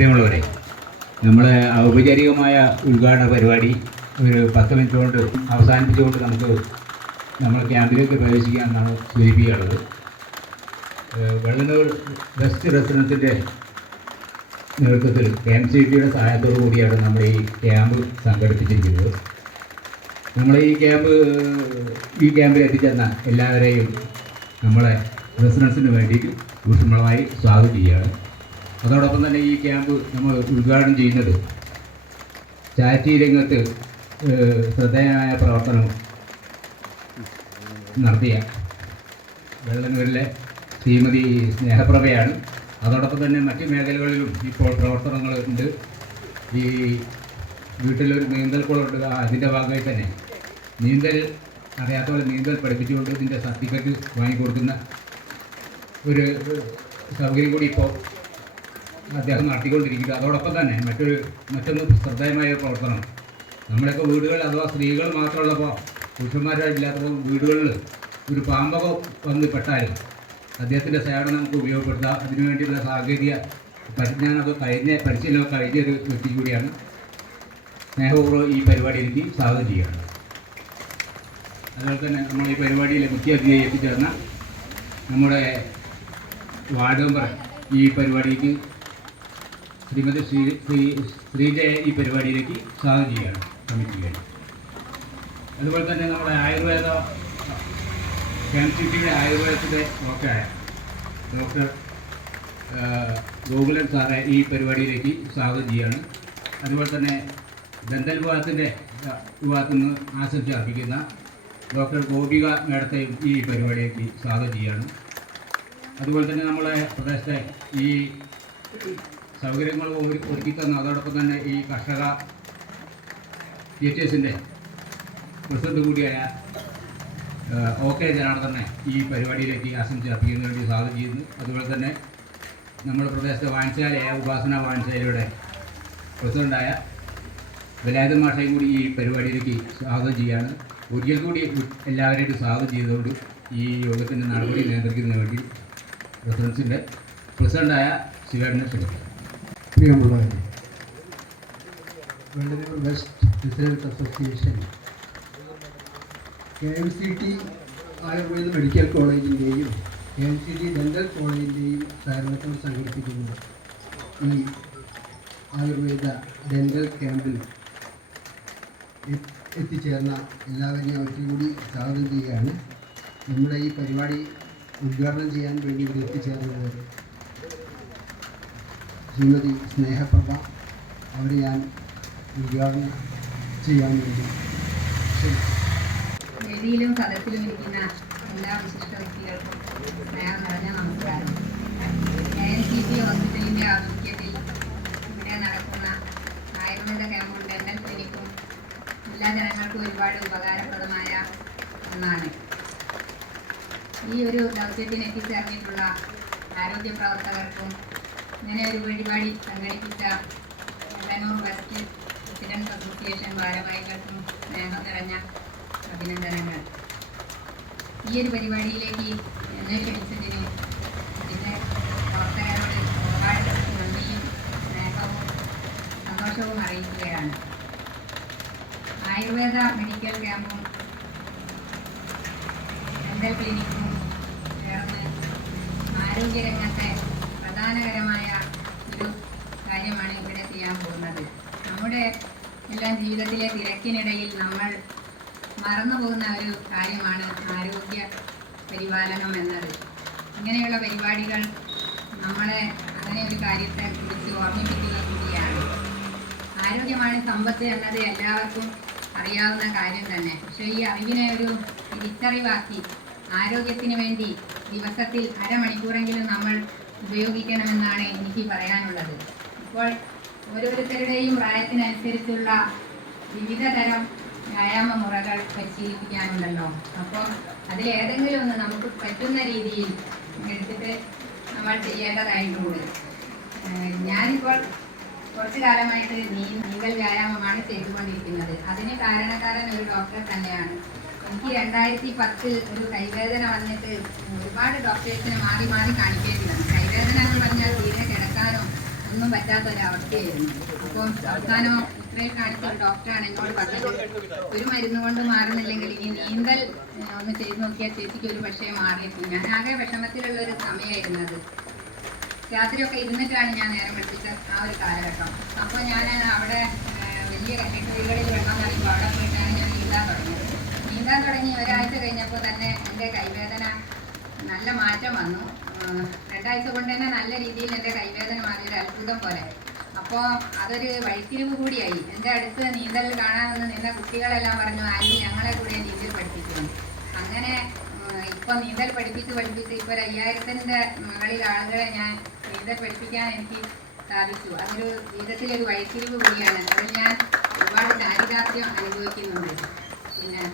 പ്രിയമുള്ളവരെ, നമ്മളെ ഔപചാരികമായ ഉദ്ഘാടന പരിപാടി ഒരു 10 മിനിറ്റ് കൊണ്ട് അവസാനിപ്പിച്ചുകൊണ്ട് നമുക്ക് നമ്മൾ ക്യാമ്പിലേക്ക് പ്രവേശിക്കാമെന്നാണ് സൂചിപ്പിക്കാനുള്ളത്. വെള്ളനൂർ വെസ്റ്റ് റെസിഡൻസിൻ്റെ നേതൃത്വത്തിൽ KMCDയുടെ സഹായത്തോടു കൂടിയാണ് നമ്മൾ ഈ ക്യാമ്പ് സംഘടിപ്പിച്ചിരിക്കുന്നത്. നമ്മൾ ഈ ക്യാമ്പിൽ എത്തിച്ചേർന്ന എല്ലാവരെയും നമ്മളെ റെസിഡൻസിന് വേണ്ടിയിട്ട് ഊഷ്മളമായി സ്വാഗതം ചെയ്യുകയാണ്. അതോടൊപ്പം തന്നെ ഈ ക്യാമ്പ് നമ്മൾ ഉദ്ഘാടനം ചെയ്യുന്നത് ചാരിറ്റി രംഗത്ത് ശ്രദ്ധേയമായ പ്രവർത്തനം നടത്തിയ വെള്ളനൂരിലെ ശ്രീമതി സ്നേഹപ്രഭയാണ്. അതോടൊപ്പം തന്നെ മറ്റ് മേഖലകളിലും ഇപ്പോൾ പ്രവർത്തനങ്ങളുണ്ട്. ഈ വീട്ടിലൊരു നീന്തൽ കുളമുണ്ട്. അതിൻ്റെ ഭാഗമായി തന്നെ നീന്തൽ അറിയാത്തവരെ നീന്തൽ പഠിപ്പിച്ചുകൊണ്ട് ഇതിൻ്റെ സർട്ടിഫിക്കറ്റ് വാങ്ങിക്കൊടുക്കുന്ന ഒരു സൗകര്യം കൂടി ഇപ്പോൾ അദ്ദേഹം നടത്തിക്കൊണ്ടിരിക്കുക. അതോടൊപ്പം തന്നെ മറ്റൊന്ന് ശ്രദ്ധേയമായ പ്രവർത്തനം, നമ്മുടെയൊക്കെ വീടുകൾ അഥവാ സ്ത്രീകൾ മാത്രമുള്ളപ്പോൾ പുരുഷന്മാരില്ലാത്തപ്പോൾ വീടുകളിൽ ഒരു പാമ്പൊക്കെ വന്ന് പെട്ടാലും അദ്ദേഹത്തിൻ്റെ സേവനം നമുക്ക് ഉപയോഗപ്പെടുത്താം. അതിനുവേണ്ടിയുള്ള സാങ്കേതിക പരിജ്ഞാനമൊക്കെ പരിശീലനമൊക്കെ കഴിഞ്ഞൊരു വ്യക്തി കൂടിയാണ്. സ്നേഹപൂർവ്വം ഈ പരിപാടിയിലേക്ക് സ്വാഗതം ചെയ്യുകയാണ്. അതുപോലെ തന്നെ നമ്മൾ ഈ പരിപാടിയിലെ മുഖ്യ അതിഥിയായി എത്തിച്ചേർന്ന നമ്മുടെ വാർഡ് മെമ്പർ ഈ പരിപാടിക്ക് ശ്രീമതി ശ്രീജയെ ഈ പരിപാടിയിലേക്ക് സ്വാഗതം ചെയ്യുകയാണ് ശ്രമിക്കുകയാണ്. അതുപോലെ തന്നെ നമ്മുടെ KMCDയുടെ ആയുർവേദത്തിൻ്റെ ഡോക്ടർ ഗോകുലൻ സാറെ ഈ പരിപാടിയിലേക്ക് സ്വാഗതം ചെയ്യുകയാണ്. അതുപോലെ തന്നെ ദന്തൽ വിഭാഗത്തു നിന്ന് ആശംസ അർപ്പിക്കുന്ന ഡോക്ടർ ഗോപിക മേഡത്തെയും ഈ പരിപാടിയിലേക്ക് സ്വാഗതം ചെയ്യുകയാണ്. അതുപോലെ തന്നെ നമ്മളെ പ്രദേശത്തെ ഈ സൗകര്യങ്ങൾ ഒരുക്കിത്തന്ന അതോടൊപ്പം തന്നെ ഈ കർഷക ടീച്ചേഴ്സിൻ്റെ പ്രസിഡന്റ് കൂടിയായ OK ജനാർദ്ദനെ ഈ പരിപാടിയിലേക്ക് ആശംസ അർപ്പിക്കുന്നതിന് വേണ്ടി സ്വാഗതം ചെയ്യുന്നു. അതുപോലെ തന്നെ നമ്മുടെ പ്രദേശത്തെ വായനശാലയായ ഉപാസന വായനശാലയുടെ പ്രസിഡൻ്റായ വേലായുധൻ മാഷയും കൂടി ഈ പരിപാടിയിലേക്ക് സ്വാഗതം ചെയ്യുകയാണ്. ഒരിക്കൽ കൂടി എല്ലാവരെയും സ്വാഗതം ചെയ്തുകൊണ്ട് ഈ യോഗത്തിൻ്റെ നടപടി നിയന്ത്രിക്കുന്നതിന് വേണ്ടി റെസിഡൻസിൻ്റെ പ്രസിഡൻ്റായ ശിവേട്ടനെ ക്ഷണിക്കുന്നു. പ്രിയമുള്ളവരെ, Vellanur west residence association KMCD Ayurveda medical കോളേജിൻ്റെയും KMCD ഡെൻ്റൽ കോളേജിൻ്റെയും സഹകരണത്തോട് സംഘടിപ്പിക്കുന്ന ഈ ആയുർവേദ ഡെൻ്റൽ ക്യാമ്പിൽ എത്തിച്ചേർന്ന എല്ലാവരെയും ഒരിക്കൽ കൂടി സ്വാഗതം ചെയ്യുകയാണ്. നമ്മുടെ ഈ പരിപാടി ഉദ്ഘാടനം ചെയ്യാൻ വേണ്ടി ഇവിടെ എത്തിച്ചേർന്നത് ശ്രീമതി സ്നേഹപ്രഭ, അവരെ ഞാൻ ഉദ്ഘാടനം ചെയ്യാൻ വേണ്ടി വേദിയിലും സദസ്സിലും ഇരിക്കുന്ന എല്ലാ വിശിഷ്ട വ്യക്തികൾക്കും സ്നേഹം നിറഞ്ഞ നമസ്കാരം. KMCD ഹോസ്പിറ്റലിൻ്റെ ആഭിമുഖ്യത്തിൽ ഇവിടെ നടക്കുന്ന ആയുർവേദ ക്യാമ്പും ഡെൻ്റൽ ക്ലിനിക്കും എല്ലാ ജനങ്ങൾക്കും ഒരുപാട് ഉപകാരപ്രദമായ ഒന്നാണ്. ഈ ഒരു ദൗത്യത്തിന് എത്തിച്ചേർന്നിട്ടുള്ള ആരോഗ്യ പ്രവർത്തകർക്കും ഇങ്ങനെ ഒരു പരിപാടി സംഘടിപ്പിച്ച വെള്ളനൂർ വെസ്റ്റ് റെസിഡൻസ് അസോസിയേഷൻ ഭാരവാഹികൾക്കും സ്നേഹം നിറഞ്ഞ അഭിനന്ദനങ്ങൾ. ഈ ഒരു പരിപാടിയിലേക്ക് എന്നെ ക്ഷണിച്ചതിന് ഇതിൻ്റെ പ്രവർത്തകരോട് ഒരുപാട് നന്ദിയും സ്നേഹവും സന്തോഷവും അറിയിക്കുകയാണ്. ആയുർവേദ മെഡിക്കൽ ക്യാമ്പും ഡെൻ്റൽ ക്ലിനിക്കും ചേർന്ന് ആരോഗ്യരംഗത്തെ പ്രധാനകരമായ ഒരു കാര്യമാണ് ഇവിടെ ചെയ്യാൻ പോകുന്നത്. നമ്മുടെ എല്ലാം ജീവിതത്തിലെ തിരക്കിനിടയിൽ നമ്മൾ മറന്നു പോകുന്ന ഒരു കാര്യമാണ് ആരോഗ്യ പരിപാലനം എന്നത്. ഇങ്ങനെയുള്ള പരിപാടികൾ നമ്മളെ അങ്ങനെ ഒരു കാര്യത്തെ കുറിച്ച് ഓർമ്മിപ്പിക്കുക കൂടിയാണ്. ആരോഗ്യമാണ് സമ്പത്ത് എന്നത് എല്ലാവർക്കും അറിയാവുന്ന കാര്യം തന്നെ. പക്ഷേ ഈ അറിവിനെ ഒരു തിരിച്ചറിവാക്കി ആരോഗ്യത്തിന് വേണ്ടി ദിവസത്തിൽ അരമണിക്കൂറെങ്കിലും നമ്മൾ ഉപയോഗിക്കണമെന്നാണ് എനിക്ക് പറയാനുള്ളത്. ഇപ്പോൾ ഓരോരുത്തരുടെയും പ്രായത്തിനനുസരിച്ചുള്ള വിവിധ തരം വ്യായാമ മുറകൾ പരിശീലിപ്പിക്കാനുണ്ടല്ലോ. അപ്പോൾ അതിലേതെങ്കിലും ഒന്ന് നമുക്ക് പറ്റുന്ന രീതിയിൽ എടുത്തിട്ട് നമ്മൾ ചെയ്യേണ്ടതായിട്ടുണ്ട്. ഞാനിപ്പോൾ കുറച്ചു കാലമായിട്ട് നീന്തൽ വ്യായാമമാണ് ചെയ്തുകൊണ്ടിരിക്കുന്നത്. അതിന് കാരണക്കാരൻ ഒരു ഡോക്ടർ തന്നെയാണ്. എനിക്ക് 2010 ഒരു കൈവേദന വന്നിട്ട് ഒരുപാട് ഡോക്ടേഴ്സിനെ മാറി മാറി കാണിക്കേണ്ടി വന്നു. കൈവേദന എന്ന് പറഞ്ഞാൽ തീരെ കിടക്കാനോ ഒന്നും പറ്റാത്തൊരവസ്ഥയായിരുന്നു. അപ്പം അവസാനം ഇത്രയും കാണിച്ച ഒരു ഡോക്ടറാണ് എന്നോട് പറഞ്ഞത്, ഒരു മരുന്ന് കൊണ്ട് മാറുന്നില്ലെങ്കിൽ ഇനി നീന്തൽ ഒന്ന് ചെയ്ത് നോക്കിയാൽ ചേച്ചിക്ക് ഒരു പക്ഷേ മാറിയെത്തും. ഞാൻ ആകെ വിഷമത്തിലുള്ള ഒരു സമയമായിരുന്നു അത്. രാത്രിയൊക്കെ ഇരുന്നിട്ടാണ് ഞാൻ നേരം പഠിപ്പിച്ച ആ ഒരു കാലഘട്ടം. അപ്പോൾ ഞാൻ അവിടെ വലിയ കെട്ടിടങ്ങളിൽ വെള്ളം നിറയുമ്പോൾ അവിടെ പോയിട്ടാണ് ഞാൻ നീന്താൻ തുടങ്ങി. ഒരാഴ്ച കഴിഞ്ഞപ്പോൾ തന്നെ എൻ്റെ കൈവേദന നല്ല മാറ്റം വന്നു. 2 ആഴ്ച കൊണ്ട് തന്നെ നല്ല രീതിയിൽ എൻ്റെ കൈവേദന മാറിയൊരു അത്ഭുതം പോലെ. അപ്പോൾ അതൊരു വഴിത്തിരിവ് കൂടിയായി. എൻ്റെ അടുത്ത് നീന്തൽ കാണാമെന്ന് നിന്ന കുട്ടികളെല്ലാം പറഞ്ഞു, ആന്റി ഞങ്ങളെ കൂടെ നീന്തൽ പഠിപ്പിക്കുന്നു. അങ്ങനെ ഇപ്പോൾ നീന്തൽ പഠിപ്പിച്ച് ഇപ്പോൾ ഒരു 5000-ന്റെ മുകളിൽ ആളുകളെ ഞാൻ നീന്തൽ പഠിപ്പിക്കാൻ എനിക്ക് സാധിച്ചു. അതൊരു ജീവിതത്തിലൊരു വഴിത്തിരിവ് കൂടിയാണ്. അതിൽ ഞാൻ ഒരുപാട് ചാരിതാർത്ഥ്യം അനുഭവിക്കുന്നുണ്ട്. പിന്നെ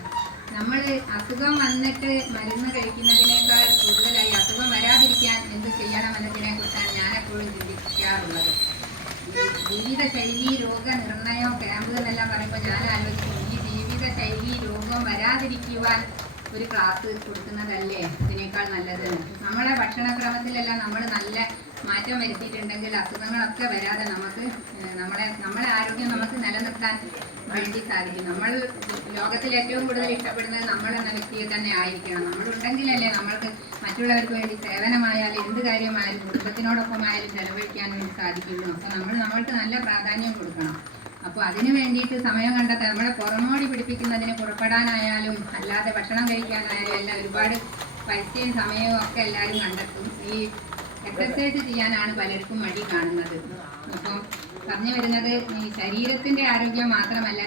നമ്മൾ അസുഖം വന്നിട്ട് മരുന്ന് കഴിക്കുന്നതിനേക്കാൾ കൂടുതലായി അസുഖം വരാതിരിക്കാൻ എന്ത് ചെയ്യണമെന്നതിനെ കുറിച്ചാണ് ഞാൻ എപ്പോഴും ചിന്തിക്കാറുള്ളത്. ജീവിതശൈലി രോഗനിർണയം ക്യാമ്പ് എന്നെല്ലാം പറയുമ്പോൾ ഞാൻ ആലോചിക്കും, ഈ ജീവിതശൈലി രോഗം വരാതിരിക്കുവാൻ ഒരു ക്ലാസ് കൊടുക്കുന്നതല്ലേ ഇതിനേക്കാൾ നല്ലത്? നമ്മളെ ഭക്ഷണക്രമത്തിലെല്ലാം നമ്മൾ നല്ല മാറ്റം വരുത്തിയിട്ടുണ്ടെങ്കിൽ അസുഖങ്ങളൊക്കെ വരാതെ നമുക്ക് നമ്മളെ ആരോഗ്യം നമുക്ക് നിലനിർത്താൻ വേണ്ടി സാധിക്കും. നമ്മൾ ലോകത്തിൽ ഏറ്റവും കൂടുതൽ ഇഷ്ടപ്പെടുന്നത് നമ്മൾ എന്ന വ്യക്തിയെ തന്നെ ആയിരിക്കണം. നമ്മളുണ്ടെങ്കിലല്ലേ നമ്മൾക്ക് മറ്റുള്ളവർക്ക് വേണ്ടി സേവനമായാലും എന്ത് കാര്യമായാലും കുടുംബത്തിനോടൊപ്പമായാലും ചെലവഴിക്കാൻ വേണ്ടി സാധിക്കുള്ളൂ. അപ്പോൾ നമ്മൾക്ക് നല്ല പ്രാധാന്യം കൊടുക്കണം. അപ്പോൾ അതിന് വേണ്ടിയിട്ട് സമയം കണ്ടെത്താൻ നമ്മളെ പുറമോടി പിടിപ്പിക്കുന്നതിന് പുറപ്പെടാനായാലും അല്ലാതെ ഭക്ഷണം കഴിക്കാനായാലും എല്ലാം ഒരുപാട് പൈസയും സമയവും ഒക്കെ എല്ലാവരും കണ്ടെത്തും. ഈ എക്സസൈസ് ചെയ്യാനാണ് പലർക്കും മടി കാണുന്നത്. അപ്പം പറഞ്ഞു വരുന്നത്, ഈ ശരീരത്തിൻ്റെ ആരോഗ്യം മാത്രമല്ല,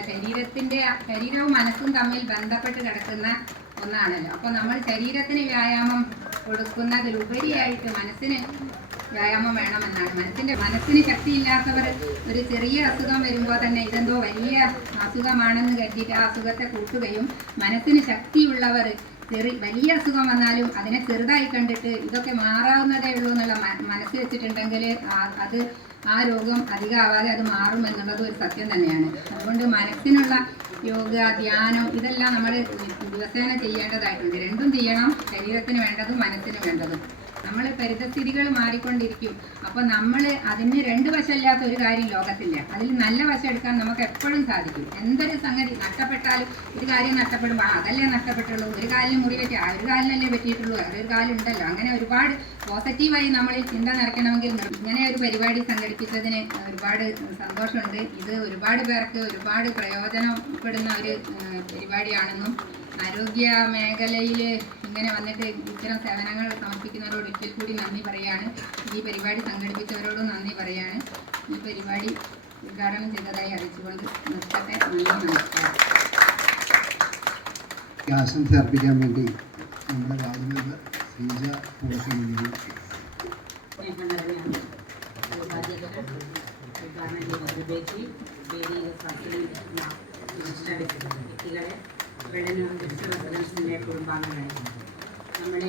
ശരീരവും മനസ്സും തമ്മിൽ ബന്ധപ്പെട്ട് കിടക്കുന്ന ഒന്നാണല്ലോ. അപ്പോൾ നമ്മൾ ശരീരത്തിന് വ്യായാമം കൊടുക്കുന്നതിലുപരിയായിട്ട് മനസ്സിന് വ്യായാമം വേണമെന്നാണ്. മനസ്സിന് ശക്തിയില്ലാത്തവർ ഒരു ചെറിയ അസുഖം വരുമ്പോൾ തന്നെ ഇതെന്തോ വലിയ അസുഖമാണെന്ന് കരുതിയിട്ട് ആ അസുഖത്തെ കൂട്ടുകയും, മനസ്സിന് ശക്തിയുള്ളവർ വലിയ അസുഖം വന്നാലും അതിനെ ചെറുതായി കണ്ടിട്ട് ഇതൊക്കെ മാറാവുന്നതേ ഉള്ളൂ എന്നുള്ള മനസ്സ് വെച്ചിട്ടുണ്ടെങ്കിൽ അത് ആ രോഗം അധികമാവാതെ അത് മാറും എന്നുള്ളത് ഒരു സത്യം തന്നെയാണ്. അതുകൊണ്ട് മനസ്സിനുള്ള യോഗ, ധ്യാനം ഇതെല്ലാം നമ്മൾ ദിവസേന ചെയ്യേണ്ടതായിട്ടുണ്ട്. രണ്ടും ചെയ്യണം, ശരീരത്തിന് വേണ്ടതും മനസ്സിന് വേണ്ടതും. നമ്മൾ പരിതസ്ഥിതികൾ മാറിക്കൊണ്ടിരിക്കും. അപ്പോൾ നമ്മൾ അതിന് 2 വശമില്ലാത്ത ഒരു കാര്യം ലോകത്തില്ല. അതിൽ നല്ല വശം എടുക്കാൻ നമുക്ക് എപ്പോഴും സാധിക്കും. എന്തൊരു സംഗതി നഷ്ടപ്പെട്ടാലും, ഒരു കാര്യം നഷ്ടപ്പെടുമ്പോൾ അതല്ലേ നഷ്ടപ്പെട്ടുള്ളൂ, ഒരു കാലിന് മുറി പറ്റി ആ ഒരു കാലിനല്ലേ പറ്റിയിട്ടുള്ളൂ, അതൊരു കാലുണ്ടല്ലോ. അങ്ങനെ ഒരുപാട് പോസിറ്റീവായി നമ്മളിൽ ചിന്ത നിറയ്ക്കണമെങ്കിൽ ഇങ്ങനെ ഒരു പരിപാടി സംഘടിപ്പിച്ചതിന് ഒരുപാട് സന്തോഷമുണ്ട്. ഇത് ഒരുപാട് പേർക്ക് ഒരുപാട് പ്രയോജനപ്പെടുന്ന ഒരു പരിപാടിയാണെന്നും ആരോഗ്യ മേഖലയിൽ ഇങ്ങനെ വന്നിട്ട് ഇത്തരം സേവനങ്ങൾ സമർപ്പിക്കുന്നവരോട് ഒരിക്കൽ കൂടി നന്ദി പറയാണ്. ഈ പരിപാടി സംഘടിപ്പിച്ചവരോടും നന്ദി പറയാണ്. ഈ പരിപാടി ഉദ്ഘാടനം ചെയ്തതായി അറിയിച്ചുകൊണ്ട് നിർത്തട്ടെ. നന്ദി, നമസ്കാരം. ആശംസ അർപ്പിക്കാൻ വേണ്ടി നമ്മുടെ വാർഡ് ശ്രീജ വ്യക്തികളെ റെസിഡൻസിൻ്റെ കുടുംബാംഗങ്ങളെ നമ്മൾ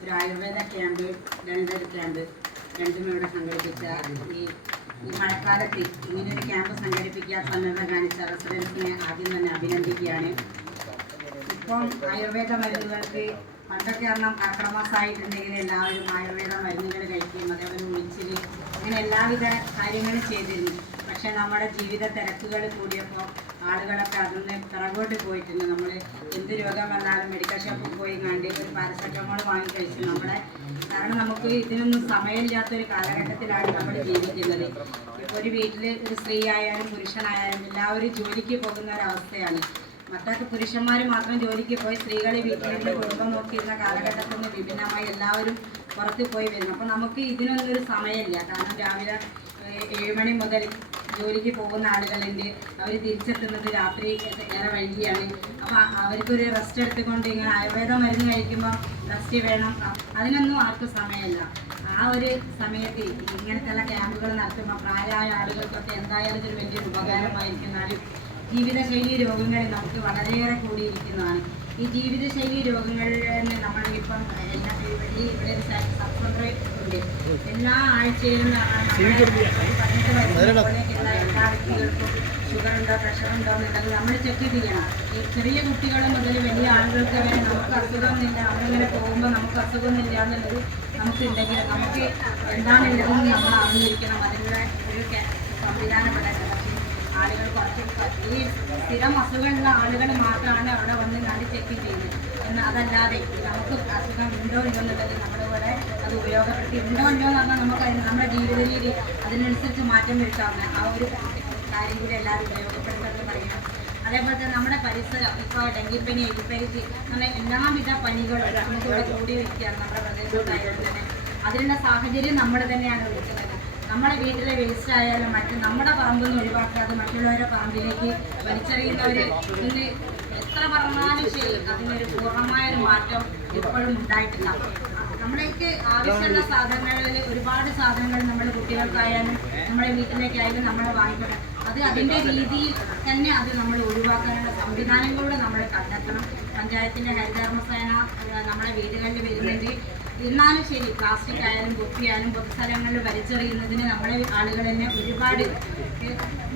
ഒരു ആയുർവേദ ക്യാമ്പ്, ദന്തൽ ക്യാമ്പ് രണ്ടും ഇവിടെ സംഘടിപ്പിച്ച ഈ മഴക്കാലത്ത് ഇങ്ങനൊരു ക്യാമ്പ് സംഘടിപ്പിക്കാൻ സന്നദ്ധ കാണിച്ച റെസിഡൻസിനെ ആദ്യം തന്നെ അഭിനന്ദിക്കുകയാണ്. ഇപ്പം ആയുർവേദ മരുന്നുകൾക്ക് പണ്ടൊക്കെ കാരണം കർക്കിടമാസമായിട്ടുണ്ടെങ്കിൽ എല്ലാവരും ആയുർവേദ മരുന്നുകൾ കഴിക്കും, അതേപോലെ ഉഴിച്ചിൽ, അങ്ങനെ എല്ലാവിധ കാര്യങ്ങളും ചെയ്തിരുന്നു. പക്ഷെ നമ്മുടെ ജീവിത തിരക്കുകൾ കൂടിയപ്പോൾ ആളുകളൊക്കെ അതൊന്ന് പിറകോട്ട് പോയിട്ടുണ്ട്. നമ്മൾ എന്ത് രോഗം വന്നാലും മെഡിക്കൽ ഷോപ്പിൽ പോയി കണ്ട് ഒരു പാരസെറ്റമോൾ വാങ്ങി കഴിച്ചു കാരണം നമുക്ക് ഇതിനൊന്നും സമയമില്ലാത്തൊരു കാലഘട്ടത്തിലാണ് നമ്മൾ ജീവിക്കുന്നത്. ഇപ്പോൾ ഒരു വീട്ടിൽ ഒരു സ്ത്രീ ആയാലും പുരുഷനായാലും എല്ലാവരും ജോലിക്ക് പോകുന്ന ഒരവസ്ഥയാണ്. മറ്റൊക്കെ പുരുഷന്മാർ മാത്രം ജോലിക്ക് പോയി സ്ത്രീകൾ വീട്ടിലേക്ക് കുടുംബം നോക്കിയിരുന്ന കാലഘട്ടത്തിൽ നിന്ന് വിഭിന്നമായി എല്ലാവരും പുറത്ത് പോയി വരുന്നു. അപ്പോൾ നമുക്ക് ഇതിനൊന്നും ഒരു സമയമില്ല. കാരണം രാവിലെ 7 മണി മുതൽ ജോലിക്ക് പോകുന്ന ആളുകളുണ്ട്. അവർ തിരിച്ചെത്തുന്നത് രാത്രി ഏറെ വൈകിയാണ്. അപ്പോൾ അവർക്കൊരു റെസ്റ്റ് എടുത്തുകൊണ്ട് ഇങ്ങനെ ആയുർവേദ മരുന്ന് കഴിക്കുമ്പോൾ റെസ്റ്റ് വേണം. അതിനൊന്നും ആർക്കും സമയമില്ല. ആ ഒരു സമയത്ത് ഇങ്ങനത്തെയുള്ള ക്യാമ്പുകൾ നടത്തുമ്പോൾ പ്രായമായ ആളുകൾക്കൊക്കെ എന്തായാലും ഇതൊരു വലിയൊരു ഉപകാരമായിരിക്കുന്നാലും ജീവിതശൈലി രോഗങ്ങൾ നമുക്ക് വളരെയേറെ കൂടിയിരിക്കുന്നതാണ്. ഈ ജീവിതശൈലി രോഗങ്ങളിൽ നമ്മളിപ്പം ഇവിടെ ഒരു സബ് സെൻ്റർ ഉണ്ട്. എല്ലാ ആഴ്ചയിലും എല്ലാ വ്യക്തികൾക്കും ഷുഗർ ഉണ്ടോ പ്രഷർ ഉണ്ടോ എന്നുള്ളത് നമ്മൾ ചെക്ക് ചെയ്യണം. ഈ ചെറിയ കുട്ടികൾ മുതൽ വലിയ ആളുകൾക്ക് വരെ നമുക്ക് അസുഖമൊന്നുമില്ല, നമ്മളിങ്ങനെ പോകുമ്പോൾ നമുക്ക് അസുഖമൊന്നുമില്ല എന്നുള്ളത് നമുക്കുണ്ടെങ്കിൽ നമുക്ക് എന്താണുള്ളതെന്ന് നമ്മൾ അറിഞ്ഞിരിക്കണം. അതിനുള്ള സംവിധാനപ്പെടേണ്ടത്. പക്ഷേ ആളുകൾ കുറച്ച് ഈ സ്ഥിരം അസുഖമുള്ള ആളുകൾ മാത്രമാണ് അവിടെ വന്ന് കണ്ട് ചെക്ക് ചെയ്യുന്നത്. അതല്ലാതെ നമുക്ക് അസുഖം ഉണ്ടോ ഇല്ലോ എന്നുള്ളത് നമ്മുടെ ഇവിടെ അത് ഉപയോഗപ്പെടുത്തി ഉണ്ടോ ഇല്ലോ എന്ന് പറഞ്ഞാൽ നമുക്ക് നമ്മുടെ ജീവിത രീതി അതിനനുസരിച്ച് മാറ്റം വരുത്താവുന്ന ആ ഒരു കാര്യം കൂടി എല്ലാവരും ഉപയോഗപ്പെടുത്തണമെന്ന് പറയണം. അതേപോലെ തന്നെ നമ്മുടെ പരിസരം ഇപ്പോൾ ഡെങ്കിപ്പനി, എലിപ്പനി അങ്ങനെ എല്ലാവിധ പനികളും നമുക്കിവിടെ കൂടി വയ്ക്കുകയാണ് നമ്മുടെ പ്രദേശത്തായാലും തന്നെ. അതിനുള്ള സാഹചര്യം നമ്മൾ തന്നെയാണ് വിളിക്കുന്നത്. നമ്മുടെ വീട്ടിലെ വേസ്റ്റ് ആയാലും നമ്മുടെ പറമ്പിൽ നിന്ന് ഒഴിവാക്കാതെ മറ്റുള്ളവരുടെ പറമ്പിലേക്ക് വലിച്ചെറിയുന്നവർ ഇന്ന് എത്ര പറഞ്ഞാലും ശരി അതിനൊരു പൂർണ്ണമായൊരു മാറ്റം ഇപ്പോഴും ഉണ്ടായിട്ടില്ല. നമ്മളേക്ക് ആവശ്യമുള്ള സാധനങ്ങളിൽ ഒരുപാട് സാധനങ്ങൾ നമ്മുടെ കുട്ടികൾക്കായാലും നമ്മുടെ വീട്ടിലേക്കായാലും നമ്മൾ വാങ്ങിക്കണം. അത് അതിൻ്റെ രീതിയിൽ തന്നെ അത് നമ്മൾ ഒഴിവാക്കാനുള്ള സംവിധാനങ്ങളൂടെ നമ്മൾ കണ്ടെത്തണം. പഞ്ചായത്തിൻ്റെ ഹരിതകർമ്മസേന നമ്മുടെ വീടുകളിൽ വരുന്നുണ്ട്. എന്നാലും ശരി പ്ലാസ്റ്റിക് ആയാലും കുപ്പിയായാലും പൊതുസ്ഥലങ്ങളിൽ വലിച്ചെറിയുന്നതിന് നമ്മളെ ആളുകൾ തന്നെ ഒരുപാട്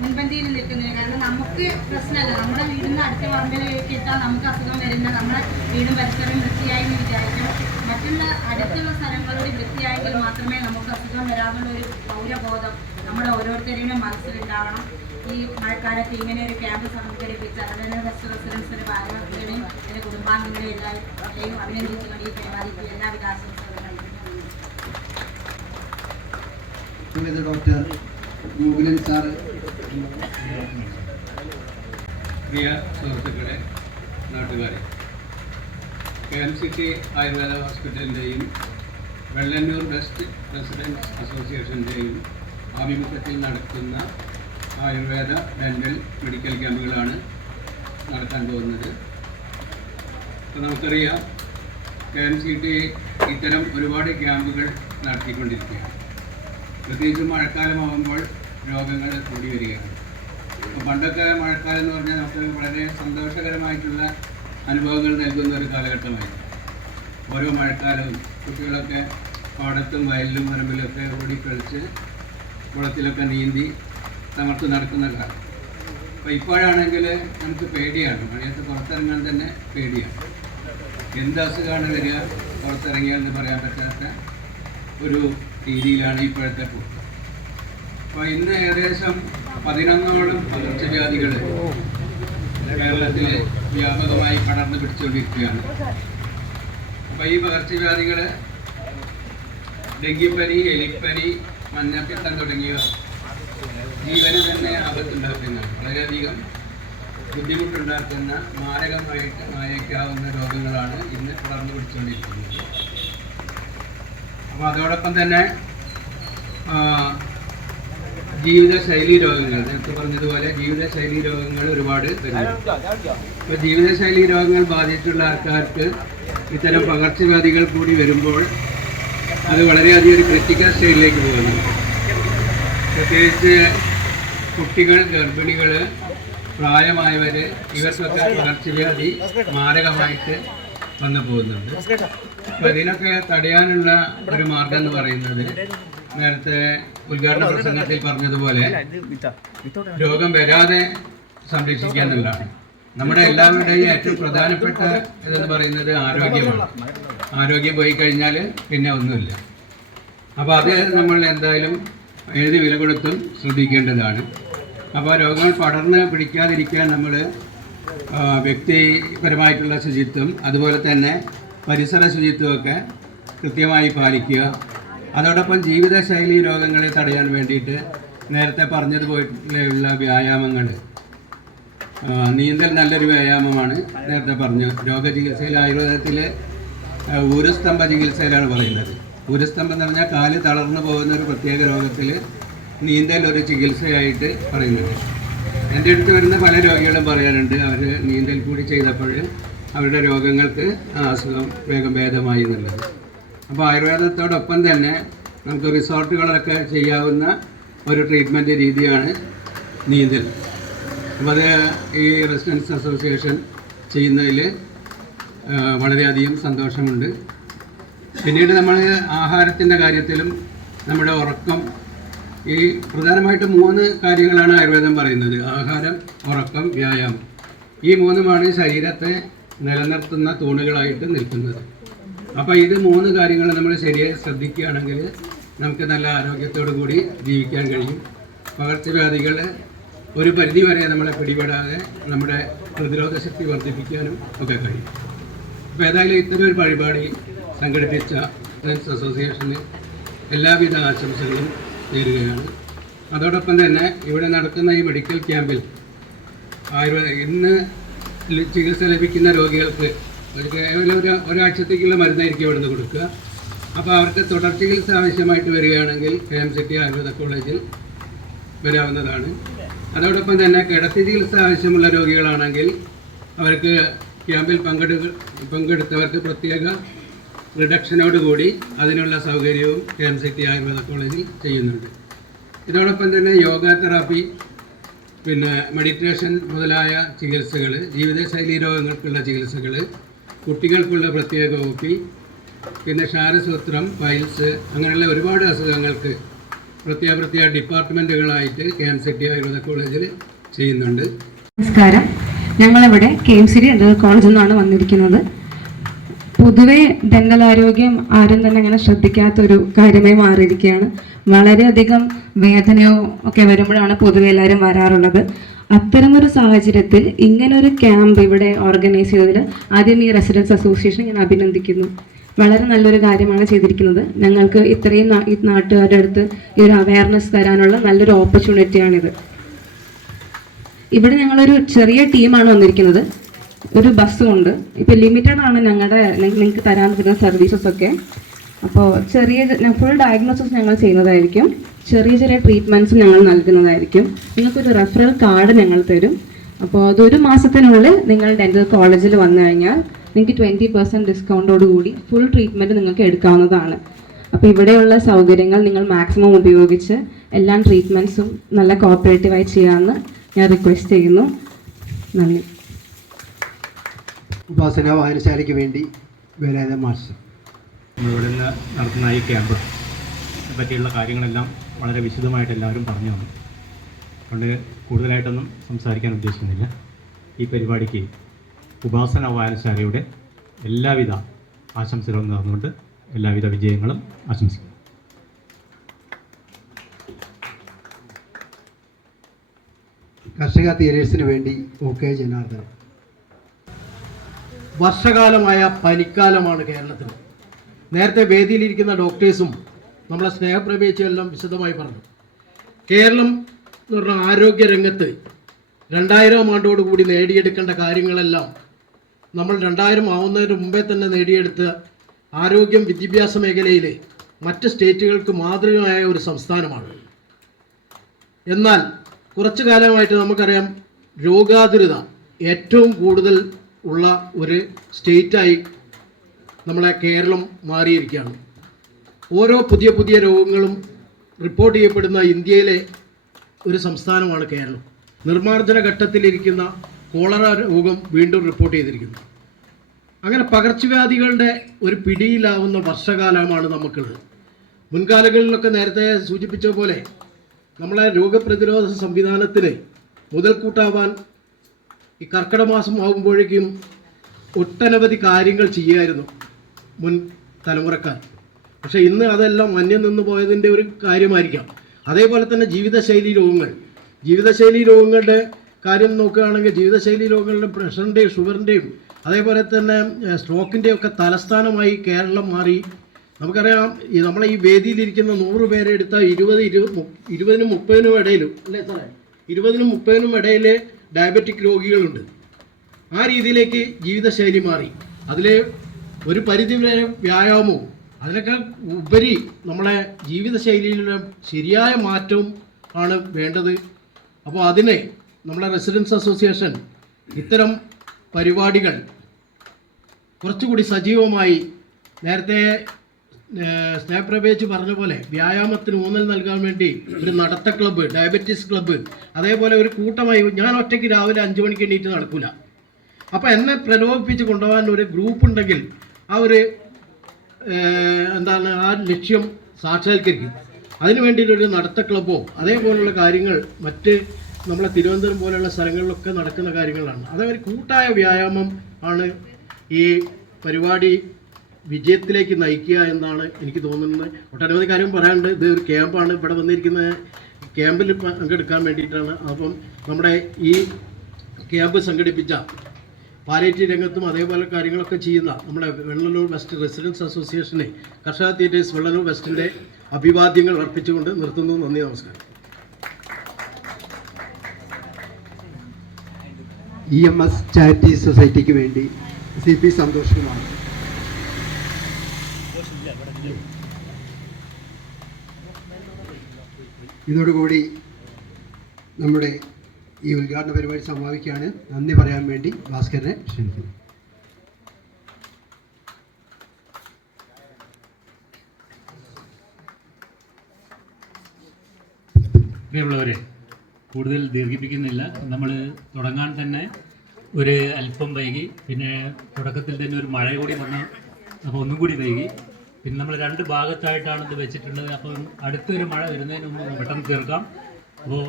മുൻപന്തിയിൽ നിൽക്കുന്നില്ല. കാരണം നമുക്ക് പ്രശ്നമല്ല, നമ്മുടെ വീടിൻ്റെ അടുത്ത പറമ്പിലേക്ക് ഇട്ടാൽ നമുക്ക് അസുഖം വരുന്ന നമ്മുടെ വീടും പരിസരവും വൃത്തിയായി എന്ന് വിചാരിക്കണം. മറ്റുള്ള അടുത്തുള്ള സ്ഥലങ്ങളോട് വൃത്തിയായെങ്കിൽ മാത്രമേ നമുക്ക് അസുഖം വരാനുള്ള ഒരു പൗരബോധം നമ്മുടെ ഓരോരുത്തരുടെയും മനസ്സിലുണ്ടാവണം. ഈ മഴക്കാലത്ത് ഇങ്ങനെ ഒരു ക്യാമ്പ് സംഘടിപ്പിച്ച അതിനെ ബെസ്റ്റ് റെസിഡൻസിൻ്റെ ഭാരവാഹികളെയും അതിൻ്റെ കുടുംബാംഗങ്ങളെയും എല്ലാവരെയും അഭിനന്ദിച്ചുകൊണ്ട് ഈ പരിപാടിക്ക് എല്ലാവിധ ആശംസകളും നൽകുന്നു. Doctor Gokulan sir. പ്രിയ സുഹൃത്തുക്കളെ, നാട്ടുകാരെ, KMCT ആയുർവേദ ഹോസ്പിറ്റലിൻ്റെയും വെള്ളന്നൂർ വെസ്റ്റ് റെസിഡൻസ് അസോസിയേഷൻ്റെയും ആഭിമുഖ്യത്തിൽ നടക്കുന്ന ആയുർവേദ ഡെൻ്റൽ മെഡിക്കൽ ക്യാമ്പുകളാണ് നടത്താൻ പോകുന്നത്. അപ്പോൾ നമുക്കറിയാം KMCT ഇത്തരം ഒരുപാട് ക്യാമ്പുകൾ നടത്തിക്കൊണ്ടിരിക്കുകയാണ്. പ്രത്യേകിച്ച് മഴക്കാലമാകുമ്പോൾ രോഗങ്ങൾ കൂടി വരികയാണ്. അപ്പോൾ പണ്ടൊക്കെ മഴക്കാലം എന്ന് പറഞ്ഞാൽ നമുക്ക് വളരെ സന്തോഷകരമായിട്ടുള്ള അനുഭവങ്ങൾ നൽകുന്ന ഒരു കാലഘട്ടമായിരുന്നു. ഓരോ മഴക്കാലവും കുട്ടികളൊക്കെ പാടത്തും വയലിലും പറമ്പിലൊക്കെ ഓടിക്കളിച്ച് കുളത്തിലൊക്കെ നീന്തി തമർത്ത് നടക്കുന്ന കാലം. അപ്പോൾ ഇപ്പോഴാണെങ്കിൽ നമുക്ക് പേടിയാണ്, മഴയത്ത് പുറത്തിറങ്ങാൻ തന്നെ പേടിയാണ്. എന്ത് അസുഖമാണ് വരിക, പുറത്തിറങ്ങിയാലെന്ന് പറയാൻ പറ്റാത്ത ഒരു രീതിയിലാണ് ഇപ്പോഴത്തെ പോക്ക്. അപ്പോൾ ഇന്ന് ഏകദേശം 11ഓളം പകർച്ചവ്യാധികൾ കേരളത്തിൽ വ്യാപകമായി പടർന്നു പിടിച്ചുകൊണ്ടിരിക്കുകയാണ്. അപ്പോൾ ഈ പകർച്ചവ്യാധികൾ ഡെങ്കിപ്പനി, എലിപ്പനി, മഞ്ഞപ്പിത്തം തുടങ്ങിയ ജീവന് തന്നെ ആപത്തുണ്ടാക്കുന്ന വളരെയധികം ബുദ്ധിമുട്ടുണ്ടാക്കുന്ന മാരകമായേക്കാവുന്ന രോഗങ്ങളാണ് ഇന്ന് പടർന്നു പിടിച്ചുകൊണ്ടിരിക്കുന്നത്. അപ്പോൾ അതോടൊപ്പം തന്നെ ജീവിതശൈലി രോഗങ്ങൾ, നേരത്തെ പറഞ്ഞതുപോലെ ജീവിതശൈലി രോഗങ്ങൾ ഒരുപാട് വരുന്നുണ്ട്. അപ്പോൾ ജീവിതശൈലി രോഗങ്ങൾ ബാധിച്ചിട്ടുള്ള ആൾക്കാർക്ക് ഇത്തരം പകർച്ചവ്യാധികൾ കൂടി വരുമ്പോൾ അത് വളരെയധികം ഒരു ക്രിട്ടിക്കൽ സ്റ്റേജിലേക്ക് പോകുന്നു. പ്രത്യേകിച്ച് കുട്ടികൾ, ഗർഭിണികൾ, പ്രായമായവർ, ഇവർക്കൊക്കെ പകർച്ചവ്യാധി മാരകമായിട്ട് വന്നു പോകുന്നുണ്ട്. അപ്പോൾ ഇതിനൊക്കെ തടയാനുള്ള ഒരു മാർഗം എന്ന് പറയുന്നത് നേരത്തെ ഉദ്ഘാടന പ്രസംഗത്തിൽ പറഞ്ഞതുപോലെ രോഗം വരാതെ സംരക്ഷിക്കുക എന്നുള്ളതാണ്. നമ്മുടെ എല്ലാവരുടെയും ഏറ്റവും പ്രധാനപ്പെട്ട ഇതെന്ന് പറയുന്നത് ആരോഗ്യമാണ്. ആരോഗ്യം പോയി കഴിഞ്ഞാൽ പിന്നെ ഒന്നുമില്ല. അപ്പോൾ അത് നമ്മൾ എന്തായാലും ഏത് വില കൊടുത്തും ശ്രദ്ധിക്കേണ്ടതാണ്. അപ്പോൾ രോഗങ്ങൾ പടർന്ന് പിടിക്കാതിരിക്കാൻ നമ്മൾ വ്യക്തിപരമായിട്ടുള്ള ശുചിത്വം, അതുപോലെ തന്നെ പരിസര ശുചിത്വമൊക്കെ കൃത്യമായി പാലിക്കുക. അതോടൊപ്പം ജീവിതശൈലി രോഗങ്ങളെ തടയാൻ വേണ്ടിയിട്ട് നേരത്തെ പറഞ്ഞതുപോലെയുള്ള വ്യായാമങ്ങൾ, നീന്തൽ നല്ലൊരു വ്യായാമമാണ്. നേരത്തെ പറഞ്ഞു രോഗചികിത്സയിൽ ആയുർവേദത്തിൽ ഊരുസ്തംഭ ചികിത്സയിലാണ് പറയുന്നത്. ഊരുസ്തംഭം എന്ന് പറഞ്ഞാൽ കാല് തളർന്നു പോകുന്ന ഒരു പ്രത്യേക രോഗത്തിൽ നീന്തൽ ഒരു ചികിത്സയായിട്ട് പറയുന്നുണ്ട്. എൻ്റെ അടുത്ത് വരുന്ന പല രോഗികളും പറയാറുണ്ട് അവർ നീന്തൽ കൂടി ചെയ്തപ്പോൾ അവരുടെ രോഗങ്ങൾക്ക് അസുഖം വേഗം ഭേദമായി എന്നുള്ളത്. അപ്പോൾ ആയുർവേദത്തോടൊപ്പം തന്നെ നമുക്ക് റിസോർട്ടുകളൊക്കെ ചെയ്യാവുന്ന ഒരു ട്രീറ്റ്മെൻറ്റ് രീതിയാണ് നീന്തൽ. അപ്പോൾ അത് ഈ റെസിഡൻസ് അസോസിയേഷൻ ചെയ്യുന്നതിൽ വളരെയധികം സന്തോഷമുണ്ട്. പിന്നീട് നമ്മൾ ആഹാരത്തിൻ്റെ കാര്യത്തിലും നമ്മുടെ ഉറക്കം, ഈ പ്രധാനമായിട്ടും 3 കാര്യങ്ങളാണ് ആയുർവേദം പറയുന്നത്: ആഹാരം, ഉറക്കം, വ്യായാമം. ഈ 3ഉമാണ് ശരീരത്തെ നിലനിർത്തുന്ന തൂണുകളായിട്ട് നിൽക്കുന്നത്. അപ്പോൾ ഇത് 3 കാര്യങ്ങൾ നമ്മൾ ശരിയായി ശ്രദ്ധിക്കുകയാണെങ്കിൽ നമുക്ക് നല്ല ആരോഗ്യത്തോടു കൂടി ജീവിക്കാൻ കഴിയും. പകർച്ചവ്യാധികൾ ഒരു പരിധിവരെ നമ്മളെ പിടിപെടാതെ നമ്മുടെ പ്രതിരോധ ശക്തി വർദ്ധിപ്പിക്കാനും ഒക്കെ കഴിയും. അപ്പോൾ ഏതായാലും ഇത്തരം ഒരു പരിപാടി സംഘടിപ്പിച്ച റെസിഡൻസ് അസോസിയേഷന് എല്ലാവിധ ആശംസകളും നേരുകയാണ്. അതോടൊപ്പം തന്നെ ഇവിടെ നടക്കുന്ന ഈ മെഡിക്കൽ ക്യാമ്പിൽ ഇന്ന് ചികിത്സ ലഭിക്കുന്ന രോഗികൾക്ക് ഒരാഴ്ചത്തേക്കുള്ള മരുന്നായിരിക്കും ഇവിടുന്ന് കൊടുക്കുക. അപ്പോൾ അവർക്ക് തുടർ ചികിത്സ ആവശ്യമായിട്ട് വരികയാണെങ്കിൽ KMCT ആയുർവേദ കോളേജിൽ വരാവുന്നതാണ്. അതോടൊപ്പം തന്നെ കിടത്തി ചികിത്സ ആവശ്യമുള്ള രോഗികളാണെങ്കിൽ അവർക്ക് ക്യാമ്പിൽ പങ്കെടുത്തവർക്ക് പ്രത്യേക റിഡക്ഷനോടുകൂടി അതിനുള്ള സൗകര്യവും KMCT ആയുർവേദ കോളേജിൽ ചെയ്യുന്നുണ്ട്. ഇതോടൊപ്പം തന്നെ യോഗ തെറാപ്പി, പിന്നെ മെഡിറ്റേഷൻ മുതലായ ചികിത്സകൾ, ജീവിതശൈലി രോഗങ്ങൾക്കുള്ള ചികിത്സകൾ, കുട്ടികൾക്കുള്ള പ്രത്യേക OP, പിന്നെ ക്ഷാരസൂത്രം, പൈൽസ്, അങ്ങനെയുള്ള ഒരുപാട് അസുഖങ്ങൾക്ക് പ്രത്യേക ഡിപ്പാർട്ട്മെൻറ്റുകളായിട്ട് KMCT ആയുർവേദ കോളേജിൽ ചെയ്യുന്നുണ്ട്. നമസ്കാരം. ഞങ്ങളിവിടെ KMCT കോളേജിൽ നിന്നാണ് വന്നിരിക്കുന്നത്. പൊതുവെ ഡെന്റൽ ആരോഗ്യം ആരും തന്നെ അങ്ങനെ ശ്രദ്ധിക്കാത്തൊരു കാര്യമായി മാറിയിരിക്കുകയാണ്. വളരെയധികം വേദനയോ ഒക്കെ വരുമ്പോഴാണ് പൊതുവെ എല്ലാവരും വരാറുള്ളത്. അത്തരമൊരു സാഹചര്യത്തിൽ ഇങ്ങനൊരു ക്യാമ്പ് ഇവിടെ ഓർഗനൈസ് ചെയ്തതിൽ ആദ്യം ഈ റെസിഡൻസ് അസോസിയേഷൻ ഞാൻ അഭിനന്ദിക്കുന്നു. വളരെ നല്ലൊരു കാര്യമാണ് ചെയ്തിരിക്കുന്നത്. ഞങ്ങൾക്ക് ഇത്രയും ഈ നാട്ടുകാരുടെ അടുത്ത് ഈ ഒരു അവയർനെസ് തരാനുള്ള നല്ലൊരു ഓപ്പർച്യൂണിറ്റിയാണിത്. ഇവിടെ ഞങ്ങളൊരു ചെറിയ ടീമാണ് വന്നിരിക്കുന്നത്. ഒരു ബസ്സും ഉണ്ട്. ഇപ്പോൾ ലിമിറ്റഡ് ആണ് നിങ്ങൾക്ക് തരാൻ പറ്റുന്ന സർവീസസ് ഒക്കെ. അപ്പോൾ ഫുൾ ഡയഗ്നോസിസ് ഞങ്ങൾ ചെയ്യുന്നതായിരിക്കും. ചെറിയ ട്രീറ്റ്മെൻറ്റ്സും ഞങ്ങൾ നൽകുന്നതായിരിക്കും. നിങ്ങൾക്കൊരു റെഫറൽ കാർഡ് ഞങ്ങൾ തരും. അപ്പോൾ അതൊരു മാസത്തിനുള്ളിൽ നിങ്ങൾ ഡെന്റൽ കോളേജിൽ വന്നു കഴിഞ്ഞാൽ നിങ്ങൾക്ക് 20% ഡിസ്കൗണ്ടോടുകൂടി ഫുൾ ട്രീറ്റ്മെൻറ്റ് നിങ്ങൾക്ക് എടുക്കാവുന്നതാണ്. അപ്പോൾ ഇവിടെയുള്ള സൗകര്യങ്ങൾ നിങ്ങൾ മാക്സിമം ഉപയോഗിച്ച് എല്ലാ ട്രീറ്റ്മെൻറ്റ്സും നല്ല കോപ്പറേറ്റീവായി ചെയ്യാമെന്ന് ഞാൻ റിക്വസ്റ്റ് ചെയ്യുന്നു. നന്ദി. ഉപാസന വായനശാലയ്ക്ക് വേണ്ടി വേലായുധ മാസ്റ്റർ. നമ്മളിവിടെ നിന്ന് നടത്തുന്ന ഈ ക്യാമ്പ് പറ്റിയുള്ള കാര്യങ്ങളെല്ലാം വളരെ വിശദമായിട്ട് എല്ലാവരും പറഞ്ഞു തന്നു. അതുകൊണ്ട് കൂടുതലായിട്ടൊന്നും സംസാരിക്കാൻ ഉദ്ദേശിക്കുന്നില്ല. ഈ പരിപാടിക്ക് ഉപാസന വായനശാലയുടെ എല്ലാവിധ ആശംസകളും നേർന്നുകൊണ്ട് എല്ലാവിധ വിജയങ്ങളും ആശംസിക്കുന്നു. കർഷക തീരേഴ്സിന് വേണ്ടി OK ജനാർദ്ദനൻ. വർഷകാലമായ പനിക്കാലമാണ് കേരളത്തിൽ. നേരത്തെ വേദിയിലിരിക്കുന്ന ഡോക്ടേഴ്സും നമ്മളെ സ്നേഹപ്രവേശിയും എല്ലാം വിശദമായി പറഞ്ഞു. കേരളം എന്ന് പറഞ്ഞ ആരോഗ്യരംഗത്ത് 2000 ആണ്ടോടുകൂടി നേടിയെടുക്കേണ്ട കാര്യങ്ങളെല്ലാം നമ്മൾ 2000 ആവുന്നതിന് മുമ്പേ തന്നെ നേടിയെടുത്ത ആരോഗ്യം വിദ്യാഭ്യാസ മേഖലയിൽ മറ്റ് സ്റ്റേറ്റുകൾക്ക് മാതൃകയായ ഒരു സംസ്ഥാനമാണ്. എന്നാൽ കുറച്ചു കാലമായിട്ട് നമുക്കറിയാം രോഗാതുരത ഏറ്റവും കൂടുതൽ ഉള്ള ഒരു സ്റ്റേറ്റായി നമ്മളെ കേരളം മാറിയിരിക്കുകയാണ്. ഓരോ പുതിയ രോഗങ്ങളും റിപ്പോർട്ട് ചെയ്യപ്പെടുന്ന ഇന്ത്യയിലെ ഒരു സംസ്ഥാനമാണ് കേരളം. നിർമ്മാർജ്ജന ഘട്ടത്തിലിരിക്കുന്ന കോളറ രോഗം വീണ്ടും റിപ്പോർട്ട് ചെയ്തിരിക്കുന്നു. അങ്ങനെ പകർച്ചവ്യാധികളുടെ ഒരു പിടിയിലാവുന്ന വർഷകാലമാണ് നമുക്കുള്ളത്. മുൻകാലങ്ങളിലൊക്കെ നേരത്തെ സൂചിപ്പിച്ച പോലെ നമ്മളെ രോഗപ്രതിരോധ സംവിധാനത്തിന് മുതൽക്കൂട്ടാവാൻ ഈ കർക്കിടക മാസം ആകുമ്പോഴേക്കും ഒട്ടനവധി കാര്യങ്ങൾ ചെയ്യുമായിരുന്നു മുൻ തലമുറക്കാർ. പക്ഷേ ഇന്ന് അതെല്ലാം അന്യം നിന്ന് പോയതിൻ്റെ ഒരു കാര്യമായിരിക്കാം. അതേപോലെ തന്നെ ജീവിതശൈലി രോഗങ്ങളുടെ കാര്യം നോക്കുകയാണെങ്കിൽ ജീവിതശൈലി രോഗങ്ങളുടെ പ്രഷറിൻ്റെയും ഷുഗറിൻ്റെയും അതേപോലെ തന്നെ സ്ട്രോക്കിൻ്റെയും ഒക്കെ തലസ്ഥാനമായി കേരളം മാറി. നമുക്കറിയാം നമ്മളെ ഈ വേദിയിലിരിക്കുന്ന 100 പേരെ എടുത്താൽ 20-നും 30-നും ഇടയിലും അല്ലേ സാറേ 20-നും 30-നും ഇടയിൽ ഡയബറ്റിക് രോഗികളുണ്ട്. ആ രീതിയിലേക്ക് ജീവിതശൈലി മാറി. അതിൽ ഒരു പരിധിവരെ വ്യായാമവും അതിനൊക്കെ ഉപരി നമ്മളെ ജീവിതശൈലിയിലുള്ള ശരിയായ മാറ്റവും ആണ് വേണ്ടത്. അപ്പോൾ അതിനെ നമ്മളെ റെസിഡൻസ് അസോസിയേഷൻ ഇത്തരം പരിപാടികൾ കുറച്ചുകൂടി സജീവമായി നേരത്തെ സ്നേഹപ്രവേശ് പറഞ്ഞ പോലെ വ്യായാമത്തിന് ഊന്നൽ നൽകാൻ വേണ്ടി ഒരു നടത്ത ക്ലബ്ബ്, ഡയബറ്റീസ് ക്ലബ്ബ്, അതേപോലെ ഒരു കൂട്ടമായി ഞാൻ ഒറ്റയ്ക്ക് രാവിലെ 5 മണിക്ക് എണീറ്റ് നടക്കില്ല. അപ്പോൾ എന്നെ പ്രലോഭിപ്പിച്ച് കൊണ്ടുപോകാൻ ഒരു ഗ്രൂപ്പ് ഉണ്ടെങ്കിൽ ആ ഒരു ആ ലക്ഷ്യം സാക്ഷാത്കരിക്കും. അതിനു വേണ്ടിയിട്ടൊരു നടത്ത ക്ലബ്ബോ അതേപോലുള്ള കാര്യങ്ങൾ മറ്റ് നമ്മളെ തിരുവനന്തപുരം പോലെയുള്ള സ്ഥലങ്ങളിലൊക്കെ നടക്കുന്ന കാര്യങ്ങളാണ്. അതേപോലെ കൂട്ടായ വ്യായാമം ആണ് ഈ പരിപാടി വിജയത്തിലേക്ക് നയിക്കുക എന്നാണ് എനിക്ക് തോന്നുന്നത്. ഒട്ടനവധി കാര്യം പറയാനുണ്ട്. ഇത് ഒരു ക്യാമ്പാണ്. ഇവിടെ വന്നിരിക്കുന്ന ക്യാമ്പിൽ പങ്കെടുക്കാൻ വേണ്ടിയിട്ടാണ്. അപ്പം നമ്മുടെ ഈ ക്യാമ്പ് സംഘടിപ്പിച്ച പാലിയേറ്റീവ് രംഗത്തും അതേപോലെ കാര്യങ്ങളൊക്കെ ചെയ്യുന്ന നമ്മുടെ വെള്ളലൂർ വെസ്റ്റ് റെസിഡൻസ് അസോസിയേഷനെ കർഷക തിയേറ്റേഴ്സ് വെള്ളലൂർ വെസ്റ്റിൻ്റെ അഭിവാദ്യങ്ങൾ അർപ്പിച്ചുകൊണ്ട് നിർത്തുന്നു. നന്ദി, നമസ്കാരം. EMS ചാരിറ്റി സൊസൈറ്റിക്ക് വേണ്ടി CP സന്തോഷ് കുമാർ. ഇതോടുകൂടി നമ്മുടെ ഈ ഉദ്ഘാടന പരിപാടി സമാപിക്കുകയാണ്. നന്ദി പറയാൻ വേണ്ടി ഭാസ്കരനെ ക്ഷണിക്കുന്നു. പ്രിയമുള്ളവരെ, കൂടുതൽ ദീർഘിപ്പിക്കുന്നില്ല. നമ്മൾ തുടങ്ങാൻ തന്നെ ഒരു അല്പം വൈകി, പിന്നെ തുടക്കത്തിൽ തന്നെ ഒരു മഴ കൂടി വന്നു, അപ്പോൾ ഒന്നും കൂടി വൈകി. പിന്നെ നമ്മൾ 2 ഭാഗത്തായിട്ടാണ് ഇത് വെച്ചിട്ടുള്ളത്. അപ്പം അടുത്തൊരു മഴ വരുന്നതിന് മുമ്പ് പെട്ടെന്ന് തീർക്കാം. അപ്പോൾ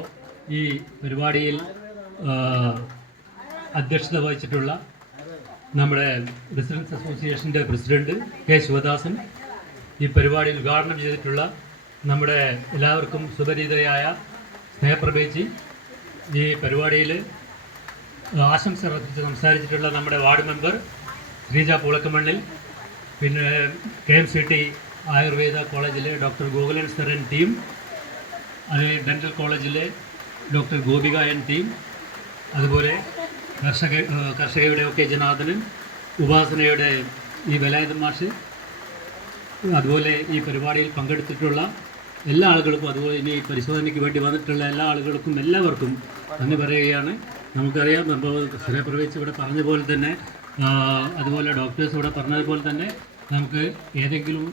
ഈ പരിപാടിയിൽ അധ്യക്ഷത വഹിച്ചിട്ടുള്ള നമ്മുടെ റെസിഡൻസ് അസോസിയേഷൻ്റെ പ്രസിഡന്റ് K. ശിവദാസൻ, ഈ പരിപാടി ഉദ്ഘാടനം ചെയ്തിട്ടുള്ള നമ്മുടെ എല്ലാവർക്കും സുപരിചിതയായ സ്നേഹപ്രഭേച്ചി, ഈ പരിപാടിയിൽ ആശംസ അർപ്പിച്ച് സംസാരിച്ചിട്ടുള്ള നമ്മുടെ വാർഡ് മെമ്പർ ശ്രീജ പൂളക്കമണ്ണിൽ, പിന്നെ KMCT ആയുർവേദ കോളേജിലെ ഡോക്ടർ ഗോകുലൻ സരൻ ടീം, അത് ഡെൻ്റൽ കോളേജിലെ ഡോക്ടർ ഗോപിക എൻ ടീം, അതുപോലെ കർഷകയുടെ ഒക്കെ ജനാർദ്ദനൻ, ഉപാസനയുടെ ഈ വേലായുധൻ മാഷ്, അതുപോലെ ഈ പരിപാടിയിൽ പങ്കെടുത്തിട്ടുള്ള എല്ലാ ആളുകൾക്കും, അതുപോലെ ഇനി പരിശോധനയ്ക്ക് വേണ്ടി വന്നിട്ടുള്ള എല്ലാ ആളുകൾക്കും എല്ലാവർക്കും നന്ദി പറയുകയാണ്. നമുക്കറിയാം, നമ്മൾ സ്നേഹപ്രവേശിച്ച് ഇവിടെ പറഞ്ഞ പോലെ തന്നെ, അതുപോലെ ഡോക്ടേഴ്സ് ഇവിടെ പറഞ്ഞതുപോലെ തന്നെ, നമുക്ക് ഏതെങ്കിലും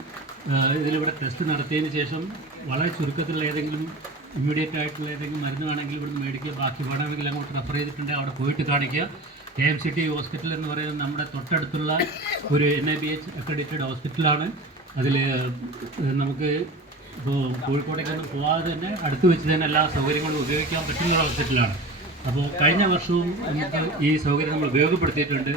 ഇതിലിവിടെ ടെസ്റ്റ് നടത്തിയതിന് ശേഷം വളരെ ചുരുക്കത്തിലുള്ള ഏതെങ്കിലും ഇമ്മീഡിയറ്റ് ആയിട്ടുള്ള ഏതെങ്കിലും മരുന്ന് വേണമെങ്കിൽ ഇവിടുന്ന് മേടിക്കുക, ബാക്കി വേണമെങ്കിൽ അങ്ങോട്ട് റെഫർ ചെയ്തിട്ടുണ്ടെങ്കിൽ അവിടെ പോയിട്ട് കാണിക്കുക. KMCT ഹോസ്പിറ്റൽ എന്ന് പറയുന്നത് നമ്മുടെ തൊട്ടടുത്തുള്ള ഒരു NIBH അക്രഡിറ്റഡ് ഹോസ്പിറ്റലാണ്. അതിൽ നമുക്ക് ഇപ്പോൾ കോഴിക്കോട്ടേക്കൊന്നും പോകാതെ തന്നെ അടുത്ത് വെച്ച് തന്നെ എല്ലാ സൗകര്യങ്ങളും ഉപയോഗിക്കാൻ പറ്റുന്ന ഒരു ഹോസ്പിറ്റലാണ്. അപ്പോൾ കഴിഞ്ഞ വർഷവും നമുക്ക് ഈ സൗകര്യം നമ്മൾ ഉപയോഗപ്പെടുത്തിയിട്ടുണ്ട്.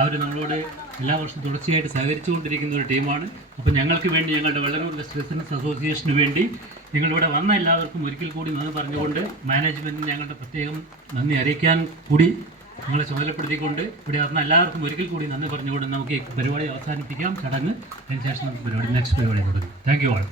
അവർ നമ്മളോട് എല്ലാ വർഷവും തുടർച്ചയായിട്ട് സഹകരിച്ചുകൊണ്ടിരിക്കുന്ന ഒരു ടീമാണ്. അപ്പോൾ ഞങ്ങൾക്ക് വേണ്ടി, ഞങ്ങളുടെ വെള്ളലൂർ വെസ്റ്റ് റെസിഡൻസ് അസോസിയേഷന് വേണ്ടി നിങ്ങളിവിടെ വന്ന എല്ലാവർക്കും ഒരിക്കൽ കൂടി നന്ദി പറഞ്ഞുകൊണ്ട്, മാനേജ്മെൻറ്റിന് ഞങ്ങളുടെ പ്രത്യേകം നന്ദി അറിയിക്കാൻ കൂടി നിങ്ങളെ ചുമതലപ്പെടുത്തിക്കൊണ്ട് ഇവിടെ വന്ന എല്ലാവർക്കും ഒരിക്കൽ കൂടി നന്ദി പറഞ്ഞുകൊണ്ട് നമുക്ക് ഈ പരിപാടി അവസാനിപ്പിക്കാം. ചടങ്ങ് അതിനുശേഷം നമുക്ക് പരിപാടി നെക്സ്റ്റ് പരിപാടി തുടങ്ങും. Thank you all.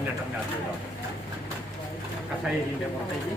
പതിനെട്ടാം രാത്രി കഷായരിൻ്റെ പുറത്തേക്ക്